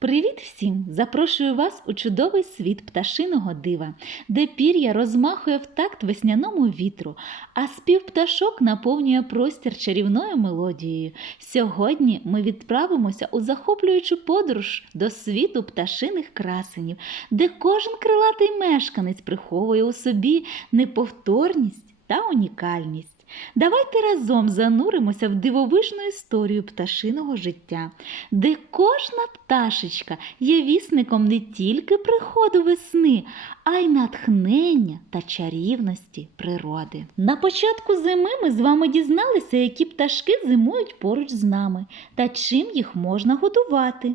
Привіт всім! Запрошую вас у чудовий світ пташиного дива, де пір'я розмахує в такт весняному вітру, а спів пташок наповнює простір чарівною мелодією. Сьогодні ми відправимося у захоплюючу подорож до світу пташиних красенів, де кожен крилатий мешканець приховує у собі неповторність та унікальність. Давайте разом зануримося в дивовижну історію пташиного життя, де кожна пташечка є вісником не тільки приходу весни, а й натхнення та чарівності природи. На початку зими ми з вами дізналися, які пташки зимують поруч з нами та чим їх можна годувати.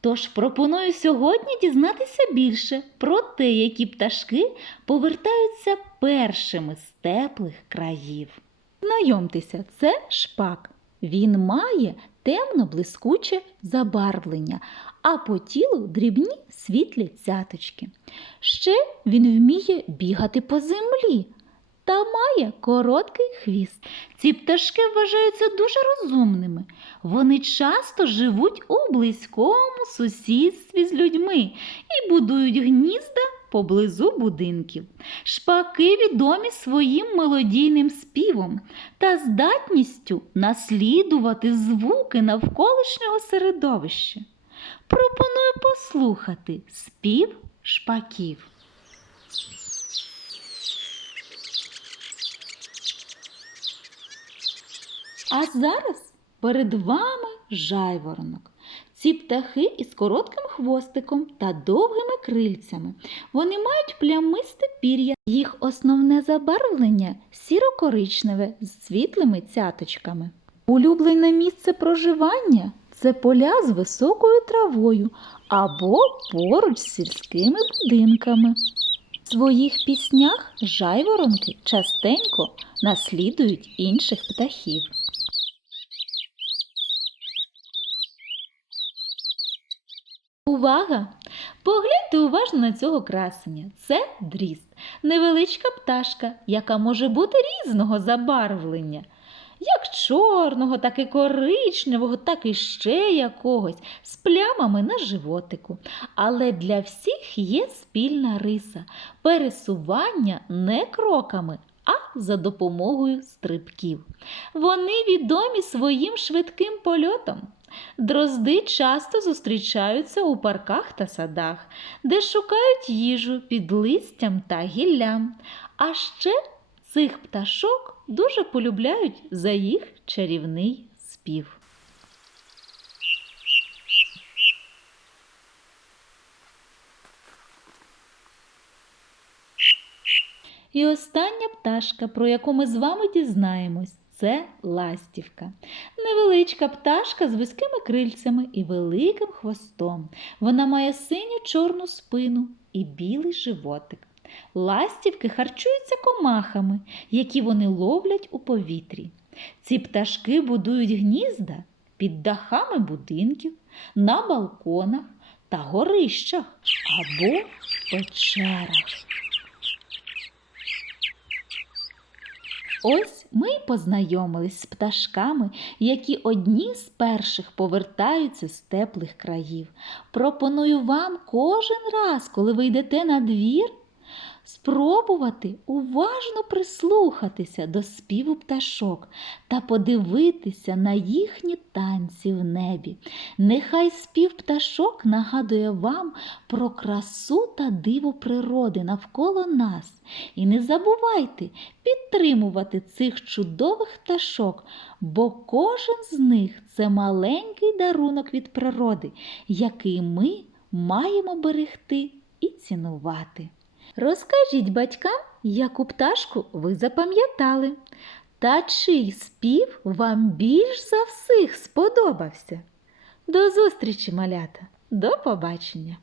Тож пропоную сьогодні дізнатися більше про те, які пташки повертаються першими з теплих країв. Знайомтеся, це шпак. Він має темно-блискуче забарвлення, а по тілу дрібні світлі цяточки. Ще він вміє бігати по землі та має короткий хвіст. Ці пташки вважаються дуже розумними. Вони часто живуть у близькому сусідстві з людьми і будують гнізда поблизу будинків. Шпаки відомі своїм мелодійним співом та здатністю наслідувати звуки навколишнього середовища. Пропоную послухати спів шпаків. А зараз перед вами жайворонок. Ці птахи із коротким хвостиком та довгими крильцями. Вони мають плямисте пір'я. Їх основне забарвлення сіро-коричневе з світлими цяточками. Улюблене місце проживання це поля з високою травою або поруч з сільськими будинками. В своїх піснях жайворонки частенько наслідують інших птахів. Увага! Погляньте уважно на цього красення. Це дріст, невеличка пташка, яка може бути різного забарвлення. Як чорного, так і коричневого, так і ще якогось, з плямами на животику. Але для всіх є спільна риса пересування не кроками, а за допомогою стрибків. Вони відомі своїм швидким польотом. Дрозди часто зустрічаються у парках та садах, де шукають їжу під листям та гіллям. А ще цих пташок дуже полюбляють за їх чарівний спів. І остання пташка, про яку ми з вами дізнаємось, це ластівка. Невеличка пташка з вузькими крильцями і великим хвостом. Вона має синю чорну спину і білий животик. Ластівки харчуються комахами, які вони ловлять у повітрі. Ці пташки будують гнізда під дахами будинків, на балконах та горищах або печерах. Ось ми познайомились з пташками, які одні з перших повертаються з теплих країв. Пропоную вам кожен раз, коли ви йдете на двір, спробувати уважно прислухатися до співу пташок та подивитися на їхні танці в небі. Нехай спів пташок нагадує вам про красу та диво природи навколо нас. І не забувайте підтримувати цих чудових пташок, бо кожен з них це маленький дарунок від природи, який ми маємо берегти і цінувати. Розкажіть батькам, яку пташку ви запам'ятали, та чий спів вам більш за всіх сподобався. До зустрічі, малята! До побачення!